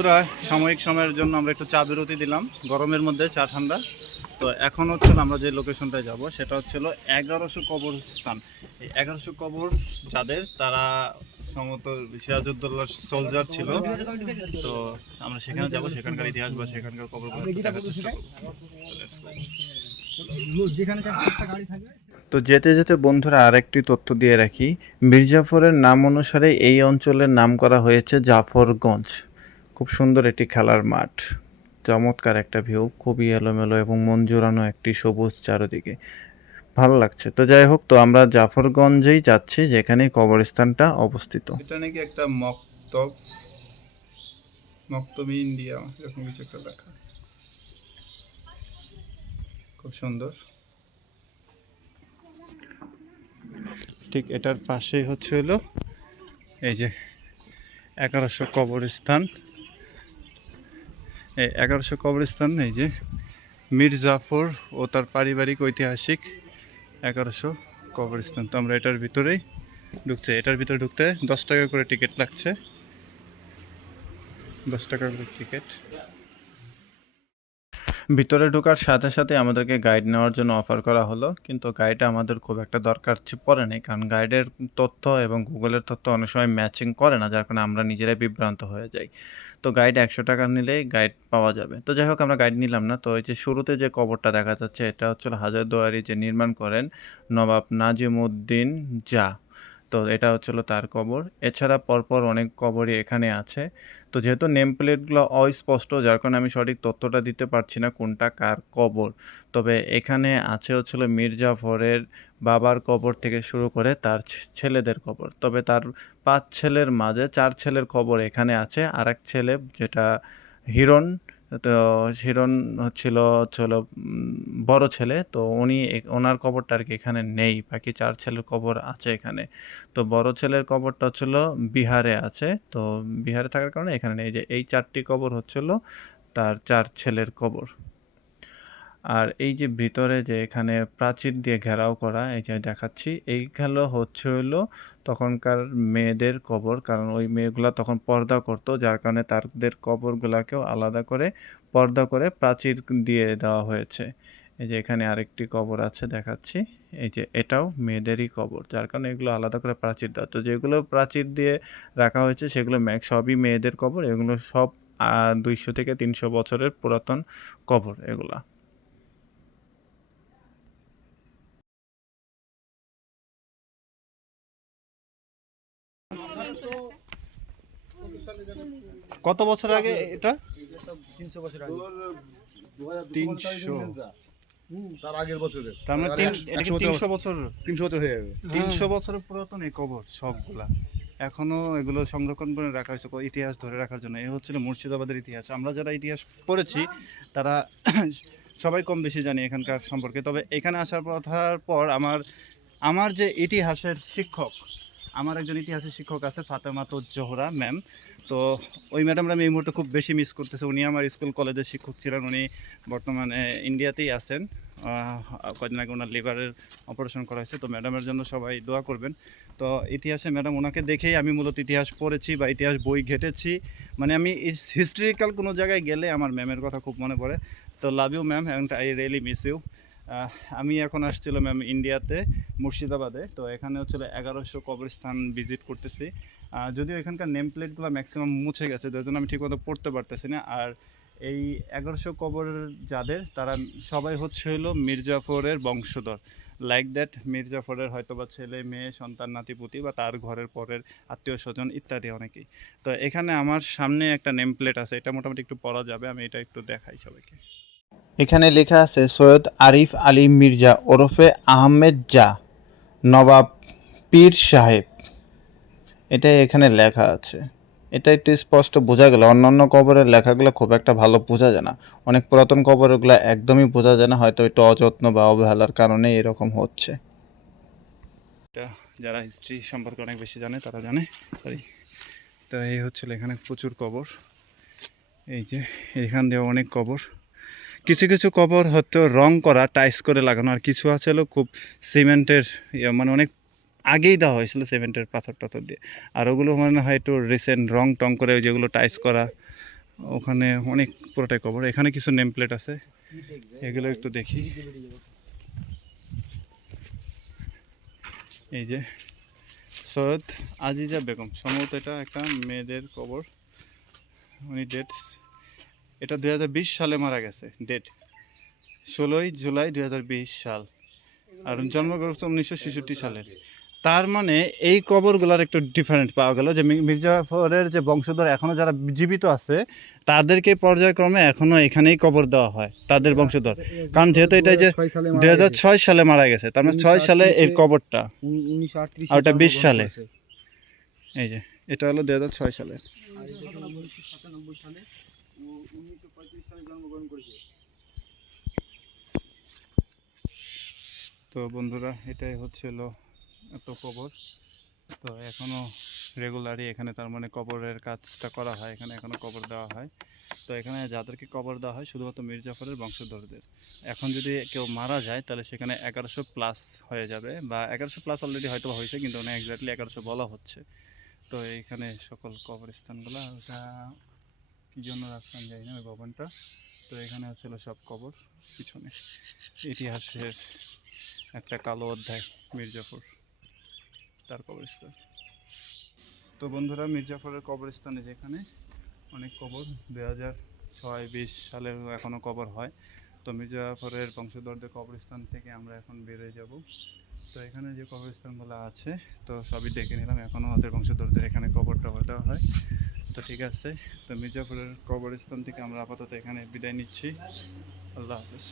বন্ধুরা, সাময়িক সময়ের জন্য আমরা একটু চা বিরতি দিলাম, গরমের মধ্যে চা ঠান্ডা। তো এখন হচ্ছে আমরা যে লোকেশনটায় যাব সেটা হচ্ছিল 1100 কবরস্থান। এই 1100 কবর যাদের, তারা সম্ভবত সিরাজউদ্দৌলা সোলজার ছিল। তো আমরা সেখানে যাব, সেখানকার ইতিহাস বা সেখানকার কবরগুলো দেখার চেষ্টা করব। তো যেতে যেতে বন্ধুরা আরেকটি তথ্য দিয়ে রাখি, মির্জাফরের নাম অনুসারে এই অঞ্চলের নাম করা হয়েছে জাফরগঞ্জ। খুব সুন্দর একটি খেলার মাঠ, চমৎকার একটা ভিউ, খুবই এলোমেলো এবং মন জোড়ানো একটি সবুজ চারদিকে, ভালো লাগছে। তো যাই হোক, তো আমরা জাফরগঞ্জেই যাচ্ছি, যেখানে কবরস্থানটা অবস্থিত। এটা নাকি একটা মক্তবি ইন্ডিয়া এরকম কিছু একটা লেখা, খুব সুন্দর। ঠিক এটার পাশেই হচ্ছে হলো এই যে 1100 কবরস্থান। এই 1100 কবরস্থান, এই যে মীর জাফর ও তার পারিবারিক ঐতিহাসিক 1100 কবরস্থান। তো আমরা এটার ভিতরেই ঢুকছে। এটার ভিতরে ঢুকতে 10 টাকা করে টিকিট লাগছে, 10 টাকা করে টিকিট। ভিতরে ঢোকার সাথে সাথে আমাদেরকে গাইড নেওয়ার জন্য অফার করা হলো, কিন্তু গাইড আমাদের খুব একটা দরকার পড়ে নাই, কারণ গাইডের তথ্য এবং গুগলের তথ্য অনেক সময় ম্যাচিং করে না, যার কারণে আমরা নিজেরাই বিভ্রান্ত হয়ে যাই। তো গাইড 100 টাকা নিলেই গাইড পাওয়া যাবে। তো যাই হোক, আমরা গাইড নিলাম না। তো এই যে শুরুতে যে কবরটা দেখা যাচ্ছে, এটা হচ্ছে হাজারদুয়ারি যে নির্মাণ করেন নবাব নাজিমউদ্দিন জা। তো এটা হচ্ছিল তার কবর। এছাড়া পরপর অনেক কবরই এখানে আছে। তো যেহেতু নেম প্লেটগুলো অস্পষ্ট, যার কারণে আমি সঠিক তথ্যটা দিতে পারছি না কোনটা কার কবর। তবে এখানে আছে হচ্ছিল মীর জাফরের বাবার কবর থেকে শুরু করে তার ছেলেদের কবর। তবে তার 5 ছেলের মাঝে 4 ছেলের কবর এখানে আছে। আর এক ছেলে, যেটা হিরণ, তো হিরণ হচ্ছিল বড় ছেলে। তো উনি ওনার কবরটা আর কি এখানে নেই, বাকি 4 ছেলের কবর আছে এখানে। তো বড় ছেলের কবরটা হচ্ছিল বিহারে আছে। তো বিহারে থাকার কারণে এখানে নেই। যে এই 4টি কবর হচ্ছিল তার 4 ছেলের কবর। আর এই যে ভিতরে যে এখানে প্রাচীর দিয়ে ঘেরাও করা, এই যে দেখাচ্ছি, এইগুলো হচ্ছে হলো তখনকার মেয়েদের কবর, কারণ ওই মেয়েগুলা তখন পর্দা করতো, যার কারণে তাদের কবরগুলাকেও আলাদা করে পর্দা করে প্রাচীর দিয়ে দেওয়া হয়েছে। এই যে এখানে আরেকটি কবর আছে দেখাচ্ছি, এই যে এটাও মেয়েদেরই কবর, যার কারণে এগুলো আলাদা করে প্রাচীর দেওয়া। তো যেগুলো প্রাচীর দিয়ে রাখা হয়েছে সেগুলো সবই মেয়েদের কবর। এগুলো সব 200 থেকে 300 বছরের পুরাতন কবর এগুলা। কত বছর আগে এটা? 300 বছর আগে। 300, তার আগের বছরে, তার মানে এটা কি 300 বছর? 300 বছর হয়ে যাবে। 300 বছরের পুরাতন এই কবর সবগুলা এখনো এগুলো সংরক্ষণ করে রাখা হয়েছে ইতিহাস ধরে রাখার জন্য। এই হচ্ছিল মুর্শিদাবাদের ইতিহাস। আমরা যারা ইতিহাস পড়েছি তারা সবাই কম বেশি জানি এখানকার সম্পর্কে। তবে এখানে আসার পর আমার যে ইতিহাসের শিক্ষক, আমার একজন ইতিহাসের শিক্ষক আছে, ফাতেমাতুজ জোহরা ম্যাম। তো ওই ম্যাডামরা আমি এই মুহূর্তে খুব বেশি মিস করতেছি। উনি আমার স্কুল কলেজের শিক্ষক ছিলেন। উনি বর্তমানে ইন্ডিয়াতেই আছেন। কদিন আগে ওনার লিভারের অপারেশন করা হয়েছে। তো ম্যাডামের জন্য সবাই দোয়া করবেন। তো ইতিহাসে ম্যাডাম, ওনাকে দেখেই আমি মূলত ইতিহাস পড়েছি বা ইতিহাস বই ঘেটেছি। মানে আমি হিস্ট্রিক্যাল কোনো জায়গায় গেলে আমার ম্যামের কথা খুব মনে পড়ে। তো love you ma'am, and I really miss you. আমি এখন আসছিলাম ম্যাম ইন্ডিয়াতে, মুর্শিদাবাদে। তো এখানে হচ্ছিল 1100 কবরস্থান ভিজিট করতেছি। যদিও এখানকার নেম প্লেটগুলো ম্যাক্সিমাম মুছে গেছে, যার জন্য আমি ঠিকমতো পড়তে পারতেছি না। আর এই 1100 কবর যাদের, তারা সবাই হচ্ছে হলো মীর জাফরের বংশধর। লাইক দ্যাট, মীর জাফরের হয়তো বা ছেলে মেয়ে সন্তান নাতিপুতি বা তার ঘরের পরের আত্মীয় স্বজন ইত্যাদি অনেকেই। তো এখানে আমার সামনে একটা নেম প্লেট আছে, এটা মোটামুটি একটু পড়া যাবে, আমি এটা একটু দেখাই সবাইকে। এখানে লেখা আছে সৈয়দ আরিফ আলী মির্জা ওরফে আহমেদ জা, নবাব পীর সাহেব। এটাই এখানে লেখা আছে। এটা একটু স্পষ্ট বোঝা গেল। অন্যান্য কবরের লেখাগুলো খুব একটা ভালো বোঝা যায় না। অনেক পুরাতন কবরগুলো একদমই বোঝা যায় না, হয়তো একটু অযত্ন বা অবহেলার কারণে এরকম হচ্ছে। এটা যারা হিস্ট্রি সম্পর্কে অনেক বেশি জানে তারা জানে। সরি। তো এই হচ্ছিল এখানে প্রচুর কবর। এই যে এখান দিয়ে অনেক কবর। কিছু কিছু কবর হয়তো রং করা, টাইস করে লাগানো, আর কিছু আছে হলো খুব সিমেন্টের, মানে অনেক আগেই দেওয়া হয়েছিল সিমেন্টের পাথর টাথর দিয়ে। আর ওগুলো মানে হয় একটু রিসেন্ট রং টং করে যেগুলো টাইস করা, ওখানে অনেক পুরোটাই কবর। এখানে কিছু নেম প্লেট আছে, এগুলো একটু দেখি। এই যে সৈয়দ আজিজা বেগম, সম্ভবত এটা একটা মেয়েদের কবর। উনি ডেট, এটা 2020 সালে মারা গেছে, ডেট 16 জুলাই 2020 সাল, আর জন্মগ্রহণ 1966 সালে। তার মানে এই কবরগুলোর একটু ডিফারেন্ট পাওয়া গেল, যে মির্জাফরের যে বংশধর এখনো যারা জীবিত আছে তাদেরকে পর্যায়ক্রমে এখনো এখানেই কবর দেওয়া হয়, তাদের বংশধর। কারণ যেহেতু এটা যে 2006 সালে মারা গেছে, তার মানে 6 সালে এই কবরটা, 1938 আর ওটা 20 সালে। এই যে এটা হলো 2006 সালে। আর এটা হলো 1997 সালে, ও 1935 সালে জন্মগ্রহণ করেছে। তো বন্ধুরা, এটাই হচ্ছিল এত কবর। তো এখনও রেগুলারই এখানে তার মানে কবরের কাজটা করা হয়, এখানে এখনও কবর দেওয়া হয়। তো এখানে যাদেরকে কবর দেওয়া হয় শুধুমাত্র মির্জাফরের বংশধরদের। এখন যদি কেউ মারা যায় তাহলে সেখানে 1100 প্লাস হয়ে যাবে, বা 1100 প্লাস অলরেডি হয়তো হয়েছে, কিন্তু ওখানে এক্স্যাক্টলি 1100 বলা হচ্ছে। তো এইখানে সকল কবরস্থানগুলো, ওটা কী জন্য রাখতাম জানি না ওই ভবনটা। তো এখানে হচ্ছিল সব কবর, পিছনে ইতিহাসের একটা কালো অধ্যায় মির্জাফর, তার কবরস্থান। তো বন্ধুরা, মির্জাফরের কবরস্থানে যেখানে অনেক কবর, 2006-20 সালের এখনও কবর হয়। তো মির্জাফরের বংশধরদের কবরস্থান থেকে আমরা এখন বেরিয়ে যাব। তো এখানে যে কবরস্থানগুলো আছে তো সবই দেখে নিলাম, এখনও ওদের বংশধরদের এখানে কবর টবর দেওয়া হয়। তো ঠিক আছে, তো মির্জাফরের কবরস্থান থেকে আমরা আপাতত এখানে বিদায় নিচ্ছি। আল্লাহ হাফেজ।